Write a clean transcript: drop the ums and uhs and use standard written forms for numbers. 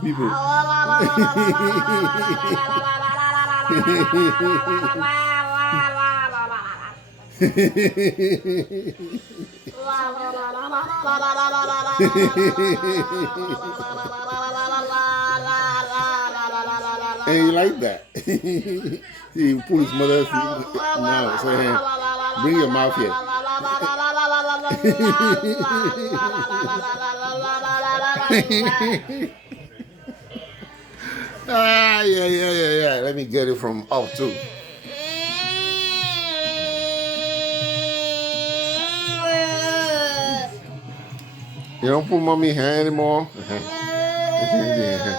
People. And he like that. He pull his mother's now saying, bring your mouth here. Yeah. Let me get it from up too. You don't put mommy hand anymore. Yeah.